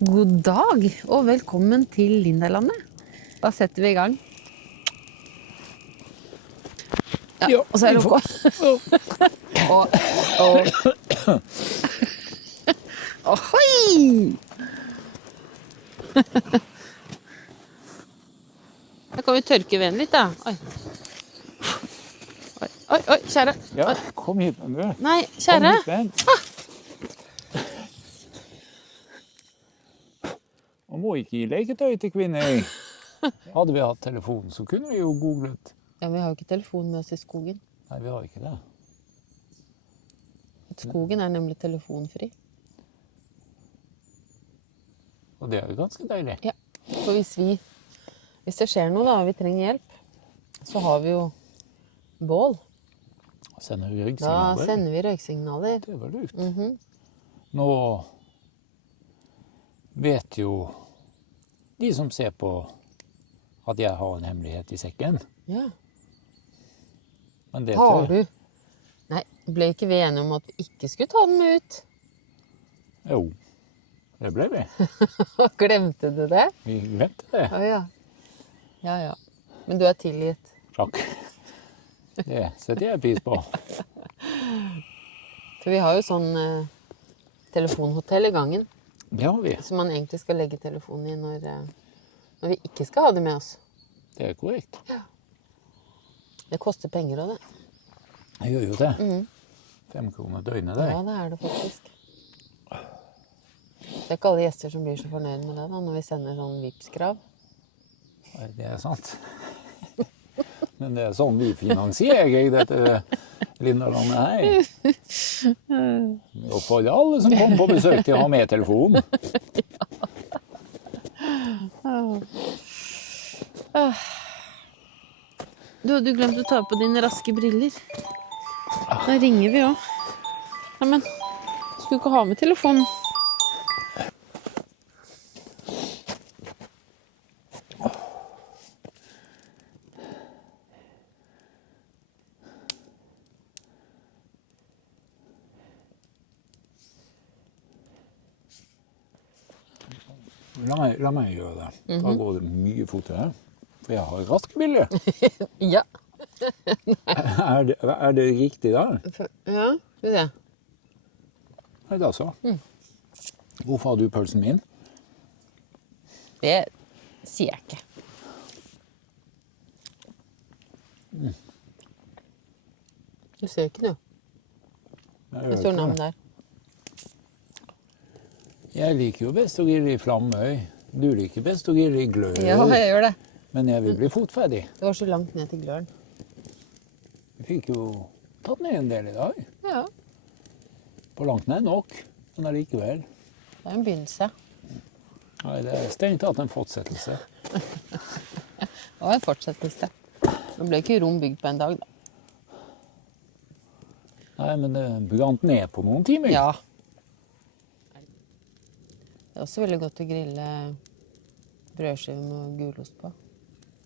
God dag og velkommen til Lindalandet. Da setter vi i gang. Ja, og så det ok. Ohoi! Da kan vi tørke vennen litt da. Oi, kjære. Ja, kom hit, du. Nei, kjære. Kom hit, venn. Man må ikke gi leketøy til kvinner. Hadde vi hatt telefon, så kunne vi jo googlet. Ja, vi har jo ikke telefon med oss i skogen. Nei, vi har ikke det. Skogen er nemlig telefonfri. Og det er jo ganske deilig. Ja, for hvis det skjer noe da, og vi trenger hjelp, så har vi jo bål. Sender vi Da ryggsignaler. sender vi røyksignaler. Det var lurt. Mhm. Nå vet jo de som ser på at jeg har en hemmelighet i sekken. Ja. Men det Har du? Nei, ble ikke vi enige om at vi ikke skulle ta den ut? Jo, det ble vi. Glemte du det? Vi glemte det. Ja. Ja. Men du er tilgitt. Takk. Det setter jeg pris på. For vi har jo sånn telefonhotell i gangen, Det har vi. som man egentlig skal legge telefonen i når vi ikke skal ha det med oss. Det er korrekt. Det koster penger også, det. Jeg gjør jo det. Mhm. 5 kroner døgnet der. Ja, det er det faktisk. Det er ikke alle gjester som blir så fornøyd med det da, når vi sender sånn Vipps-krav. Nei, det er sant. Men det er sånn vi finansierer dette Lindalandet her. Vi oppfordrer alle som kommer på besøk til å ha med telefon. Du hadde jo glemt å ta på dine raske briller. Da ringer vi også. Nei, men, skulle du ikke ha med telefonen? La meg gjøre det. Da går det mye fortere. For jeg har raske briller. Ja. Er det riktig da? Ja, skal vi se. Nei, da så. Hvorfor har du pølsen min? Det sier jeg ikke. Du ser ikke noe. Det står navn der. Jeg liker jo best å grille i flammøy. Du liker best å grille i glør. Ja, jeg gjør det. Men jeg vil bli fotferdig. Det var så langt ned til gløren. Vi fikk jo tatt ned en del i dag. Ja, På langt ned nok, men allikevel. det er en begynnelse. Nei, det er strengt tatt en fortsettelse. Det var en fortsettelse. Det ble ikke rom bygd på en dag, da. Nei, men det brant ned på noen timer. Ja. Det er også veldig godt å grille brødskive med gulost på.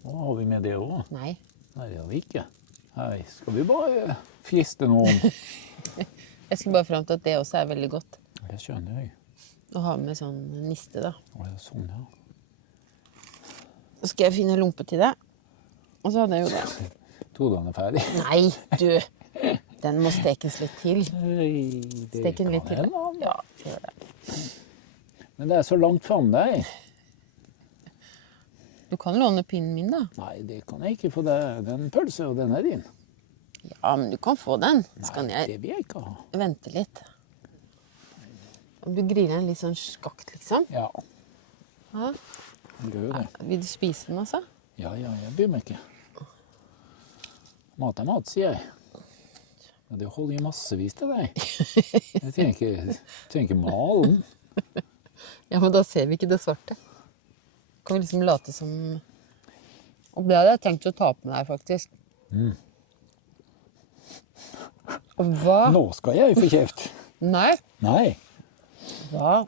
Nå har vi med det også. Nei. Nei, det har vi ikke. Nei, skal vi bare friste noen? Jeg skulle bare frem til at det også er veldig godt. Jeg skjønner jeg. Å ha med sånn niste, da. Å, ja, sånn, ja. Så skal jeg finne lompe til deg. Og så hadde jeg jo det. Tror du han er ferdig? Nei, du! Den må stekes litt til. Det Stek den litt kan til. hende, han. Ja, gjør det. Men det er så langt frem der. Du kan låne pinnen min, da. Nei, det kan jeg ikke, for det er den pølse, og den er din. Ja, men du kan få den. Så kan Nei, jeg det vil jeg ikke ha. vente litt. Om du griller den litt sånn skakt, liksom. Ja, Ja. jeg gjør det. Vil du spise den, altså? Ja, jeg bryr meg ikke. Mat er mat, sier jeg. Men det holder i massevis til deg. Jeg trenger ikke malen. Ja, men da ser vi ikke det svarte. Kan vi liksom late som... Og det hadde jeg tenkt å ta på meg, faktisk. Og hva? Nå skal jeg få kjeft. Nei, Nei. hva?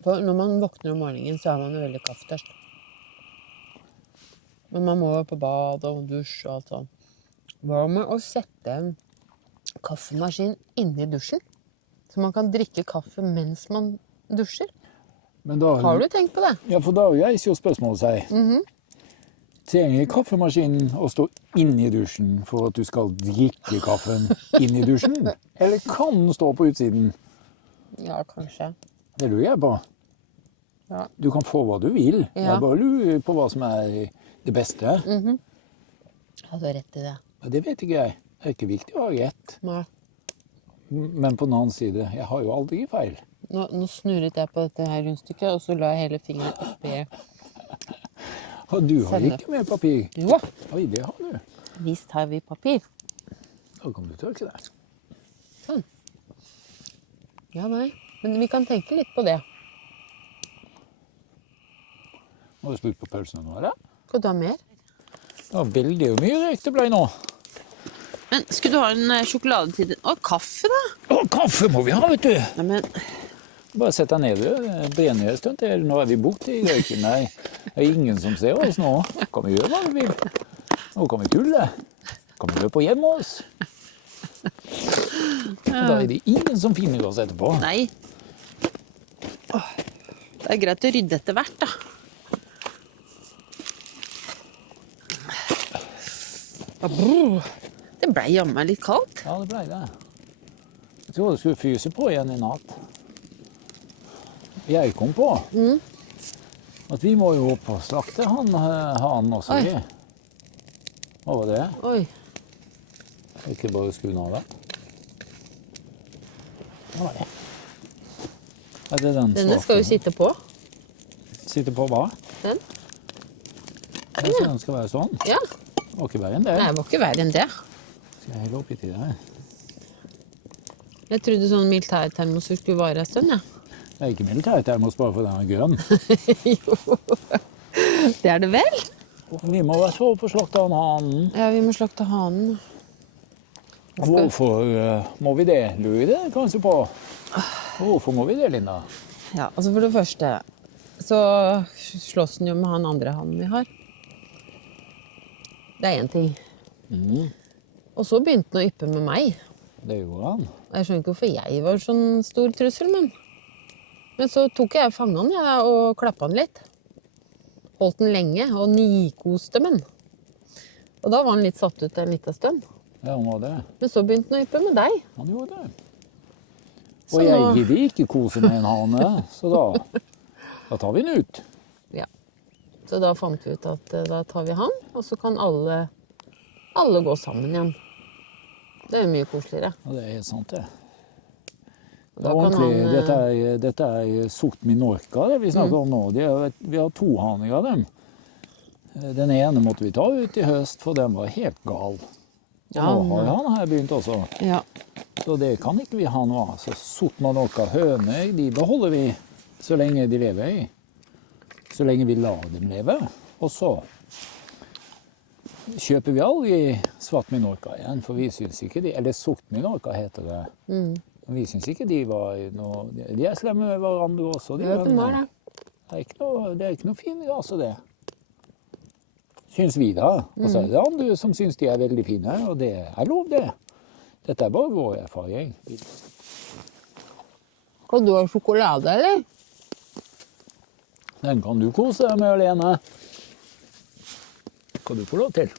For når man våkner om morgenen, så har man jo veldig kaffetørst. Men man må jo på bad og dusj og alt sånt. Hva med å sette en kaffemaskin inne i dusjen? Så man kan drikke kaffe mens man dusjer? Men da, Har du tenkt på det? Ja, for da reiser jo spørsmålet seg. Trenger kaffemaskinen å stå inne i dusjen for at du skal drikke kaffen inn i dusjen? Eller kan den stå på utsiden? Ja, kanskje. Det lurer jeg på. Ja. Du kan få hva du vil. Ja. Jeg bare lurer på hva som er det beste. Jeg hadde rett i det. Ja, det vet ikke jeg. Det er ikke viktig å ha rett. Nei. Men på den annen side, jeg har jo aldri feil. Nå snurret jeg på dette her rundstykket, og så la jeg hele fingeren oppi. Og du har Sennep. ikke mer papir. Jo, Oi, det har du. visst har vi papir. Da kan du tørke deg. Sånn. Ja, nei. Men vi kan tenke litt på det. Har du spurt på pølsene nå, eller? Skal du ha mer? Det var veldig mye røyk det ble nå. Men skulle du ha en sjokolade til det? Å, kaffe da? Å, kaffe må vi ha, vet du. Nei, men Bare sett deg ned, du. Brenner en stund til. Nå er vi borte i røyken. Nei, det er ingen som ser oss nå. Kan vi gjøre hva vi vil? Nå kan vi tulle. Kan vi løpe hjem med oss? Da er det ingen som finner oss etterpå. nei. Åh, det er greit å rydde etter hvert, da. Det ble jammen meg litt kaldt. Ja, det ble det. Jeg tror det skulle fryse på igjen i natt. Jeg kom på at vi må jo opp og slakte han også. Oi. Vi. Hva var det? Oi. Ikke bare skru den av det. Hva var det? Er det den Denne skal jo sitte på. Sitte på hva? Den. Jeg tror den skal være sånn. Ja. Det var ikke verre enn det. Nei, det var ikke verre enn det. Skal jeg helle oppi til det her? Jeg trodde sånn militærtermoser skulle vare en stund, ja. Det er ikke militærtermos bare for den er grønn. Jo. Det er det vel? Vi må være så på slakta av hanen. Ja, vi må slakte hanen. Hvorfor må vi det? Lurer det kanskje på? Hvorfor må vi det, Linda? Ja, altså for det første så slåss den jo med han andre hanen vi har. Det er en ting. Og så begynte den å yppe med meg. Det gjorde han. Jeg skjønner ikke hvorfor jeg var sånn stor trussel, men så tok jeg fanget han ja, og klappet han litt. Holdt den lenge og nikoste med den. Og da var han litt satt ut en liten stund. Ja, han var det. Men så begynte han å yppe med deg. Han gjorde det. Så Og jeg nå- gidder ikke kose med en hane, så da tar vi den ut. Ja. Så da fant vi ut at da tar vi han, og så kan alle gå sammen igjen. Det er jo mye koseligere. Og det er helt sant, det. Og da kan Ordentlig, han, dette er sort Minorca, det vi snakker om nå. Vi har 2 haner av dem. Den ene måtte vi ta ut i høst, for den var helt gal. Og Ja, nå har han her begynt også. ja. Så det kan ikke vi ha noe av. Så sort Minorca høner, de beholder vi så lenge de lever i. Så lenge vi lar dem leve. Og så kjøper vi aldri svart Minorca igjen, for vi synes ikke de, eller sort Minorca heter det. Vi synes ikke de var noe, de er slemme med hverandre også. De Jeg vet hønene. det var det. Det er ikke noe fin rase, det. Syns vi da. Og så er det andre som syns de er veldig fine, og det er lov, det. Dette er bare vår erfaring. Skal du ha sjokolade, eller? Den kan du kose deg med alene. Skal du få lov til.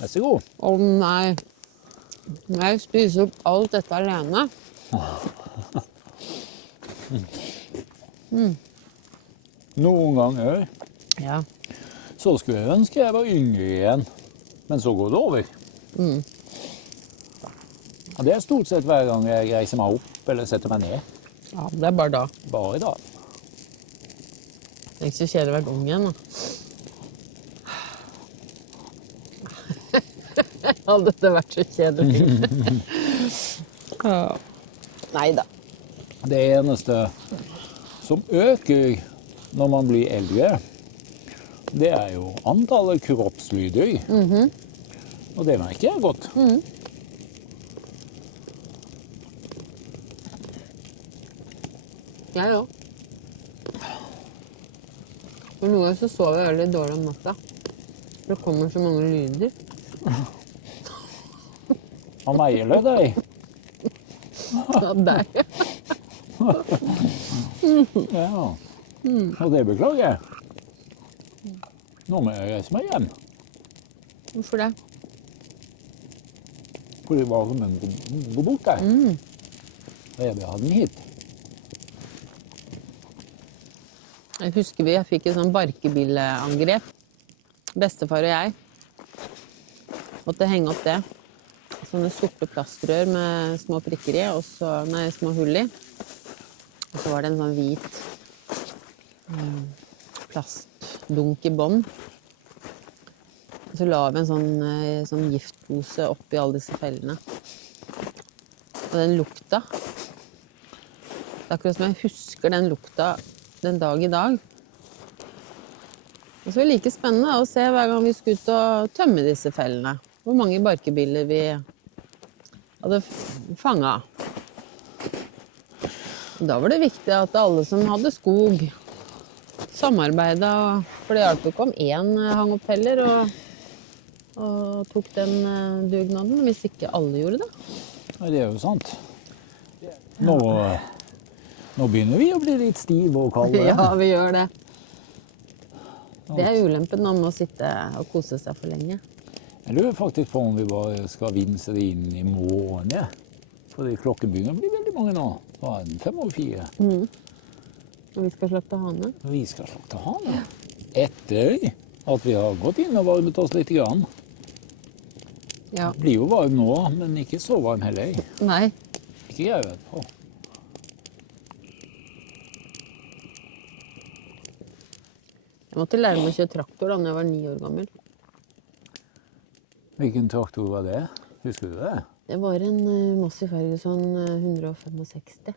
Vær så god. Å nei. Jeg spiser opp alt dette alene. Noen ganger Ja. så skulle jeg ønske jeg var yngre igjen, men så går det over. Og det er stort sett hver gang jeg reiser meg opp eller setter meg ned. Ja, det er bare da. Bare da. Det er ikke så kjedelig hver gang igjen, da. Hadde dette vært så kjedelig. Ja. Neida. Det eneste som øker når man blir eldre, det er jo antallet kroppslyder. Og det merker jeg godt. Jeg òg. Men noen ganger så sover jeg veldig dårlig om natta. Det kommer så mange lyder. Av meg eller deg? Ja, der. Ja. Og det beklager jeg. Nå må jeg reise meg hjem. Hvorfor det? Fordi varmen går bort der. Og jeg vil ha den hit. Jeg husker jeg fikk et sånn barkebilleangrep. Bestefar og jeg måtte henge opp det. Sånne sorte plastrør med små prikker i, og små hull i. Og så var det en sånn hvit plastdunk i bånd. Og så la vi en sånn giftpose oppi alle disse fellene. Og den lukta. Det er akkurat som jeg husker den lukta den dag i dag. Og så var det like spennende å se hver gang vi skulle ut og tømme disse fellene. Hvor mange barkebiller vi hadde fanget. Og da var det viktig at alle som hadde skog, samarbeidet, for det hjalp ikke om én hang opp feller og tok den dugnaden, hvis ikke alle gjorde det. Ja, det er jo sant. Nå begynner vi å bli litt stive og kalde. Ja, vi gjør det. Det er ulempen om å sitte og kose seg for lenge. Jeg lurer faktisk på om vi bare skal vinse det inn i morgen, ja. Fordi klokken begynner å bli veldig mange nå. Hva er den? 5:04. Og vi skal slakte hane. Vi skal slakte hane. Etter at vi har gått inn og varmet oss litt grann. Ja. Det blir jo varm nå, men ikke så varm heller. Nei. Ikke jeg vet på. Jeg måtte lære meg å kjøre traktor da jeg var 9 år gammel. Hvilken traktor var det? Husker du det? Det var en Massey Ferguson 165.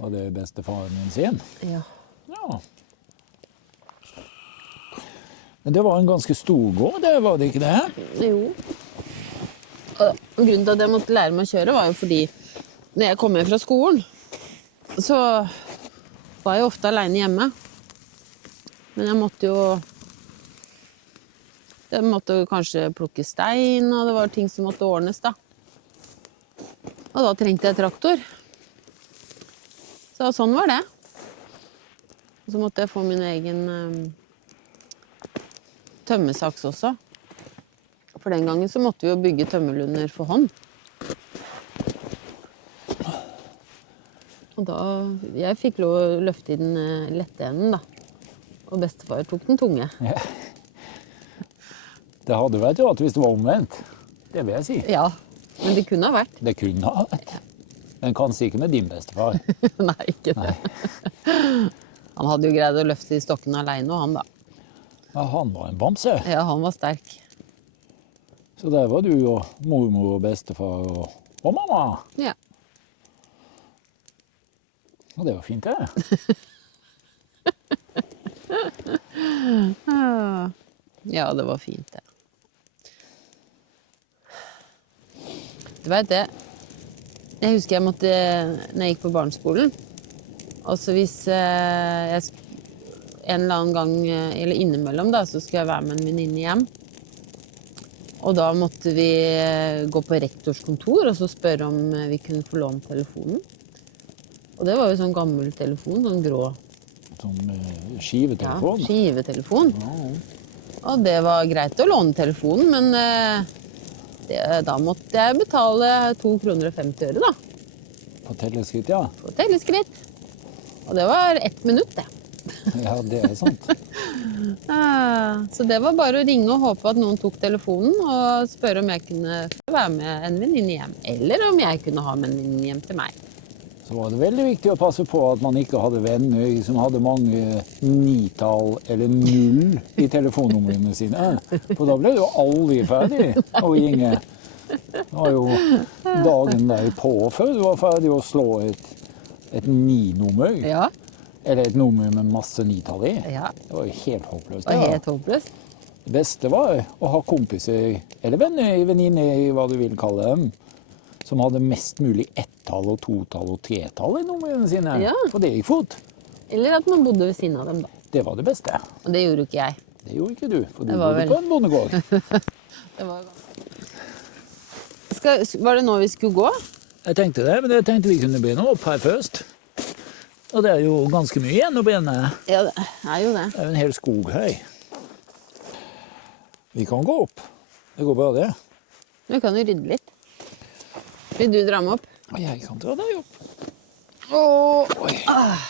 Var det bestefaren min sin? Ja. Ja. Men det var en ganske stor gård, det var det ikke det? Jo. Og grunnen til at jeg måtte lære meg å kjøre var jo fordi når jeg kom hjem fra skolen, så var jeg ofte alene hjemme. Men jeg måtte jo kanskje plukke stein, og det var ting som måtte ordnes da. Og da trengte jeg traktor. Så sånn var det. Og så måtte jeg få min egen tømmesaks også. For den gangen så måtte vi jo bygge tømmerlunder for hånd. Og da, jeg fikk lov å løfte i den lette enden da. Og bestefar tok den tunge. Ja. Det hadde vært rart hvis det var omvendt. Det vil jeg si. Ja, men det kunne ha vært. Det kunne ha vært. Men kanskje ikke med din bestefar. Nei, ikke det. Nei. Han hadde jo greid å løfte de stokkene alene, og han da. Ja, han var en bamse. Ja, han var sterk. Så der var du og mormor og bestefar og mamma. Ja. Og det var fint, det. Ja, det var fint, det. Du vet det, jeg husker jeg måtte, når jeg gikk på barneskolen, altså hvis jeg en eller annen gang, eller innimellom da, så skulle jeg være med en venninne hjem. Og da måtte vi gå på rektors kontor og så spørre om vi kunne få låne telefonen. Og det var jo sånn gammel telefon, sånn grå. Sånn skivetelefon. Ja, skivetelefon. Ja. Og det var greit å låne telefonen, men da måtte jeg betale 2,50 kroner da. På telleskritt, ja. På telleskritt. Og det var 1 minutt, det. Ja, det er sant. Så det var bare å ringe og håpe at noen tok telefonen og spørre om jeg kunne få være med en venninne hjem. Eller om jeg kunne ha med en venninne hjem til meg. Så var det veldig viktig å passe på at man ikke hadde venner som hadde mange 9-tall eller 0 i telefonnumrene sine. For da ble det jo aldri ferdig å ringe. Det var jo dagen der på før du var ferdig å slå et 9-nummer. Ja. Eller et nummer med masse 9-tall i. Ja. Det var jo helt håpløst. Det var helt håpløst. Det beste var å ha kompiser, eller venninner, hva du vil kalle dem, som hadde mest mulig 1-tall og 2-tall og 3-tall i numrene sine. Ja. For det gikk fort. Eller at man bodde ved siden av dem da. Det var det beste. Og det gjorde ikke jeg. Det gjorde ikke du, for du Det var bodde vel- på en bondegård. Det var var det nå vi skulle gå? Jeg tenkte det, men jeg tenkte vi kunne begynne opp her først. Og det er jo ganske mye igjen å brenne. Ja, det er jo det. Det er jo en hel skog her. Vi kan gå opp. Det går bra det. Vi kan jo rydde litt. Vil du dra meg opp? Jeg kan dra deg opp. Åh, Oi. ah.